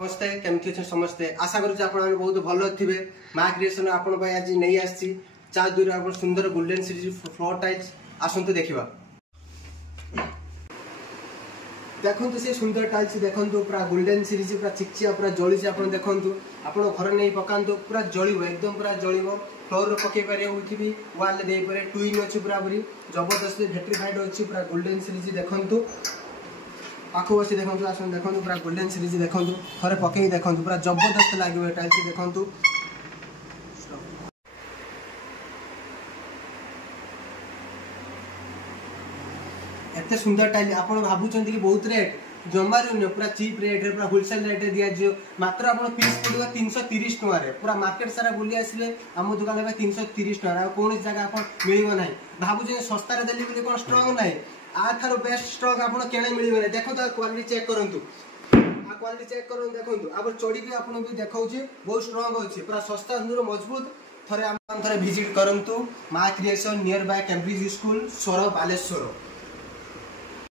नमस्ते केमती अच्छे समस्ते आशा करूँ आप बहुत भल थे माँ क्रिएशन आपण आज नहीं आसी चा दूर आप सुंदर गोल्डन सीरीज फ्लोर टाइल्स आसतु देखा देखु से सुंदर टाइल्स देखु पूरा गोल्डन सीरीज पूरा चिकचिया पूरा जली आप देखु आप घर नहीं पकातु पूरा जल एकदम पूरा जल फ्लोर पकई पारे भी वाल दे पारे ट्विन अच्छी पूरा पूरी जबरदस्त भेट्रिफाइड अच्छी पूरा गोल्डन सीरीज देखु पाखु बस देखो आस देखो पूरा गोल्डन सीरीज देखो थे पकई देखो पूरा जबरदस्त लगे टाइल्स देखो एत सुंदर टाइल आप भावुं कि बहुत रेट जमारू नुह पूरा चीप रेट पूरा होलसेल रेट दि मात्र आप पीस पड़ेगा 330 टकर पूरा मार्केट सारा बुली आसिले आम दुकान 330 टकर कौन जगह आप मिल ना भावुँ सस्तार देली बोली कौन स्ट्रंग ना आठार बेस्ट स्टॉक आप मिले देखो क्वालिटी चेक करूँ क्वालिटी चेक करूँ देखो आप चढ़ी भी आपको भी देखा बहुत स्ट्रंग अच्छे पूरा सस्ता सुंदर मजबूत थे भिजिट करूँ माँ creation near by Cambridge school सोर बालेश्वर।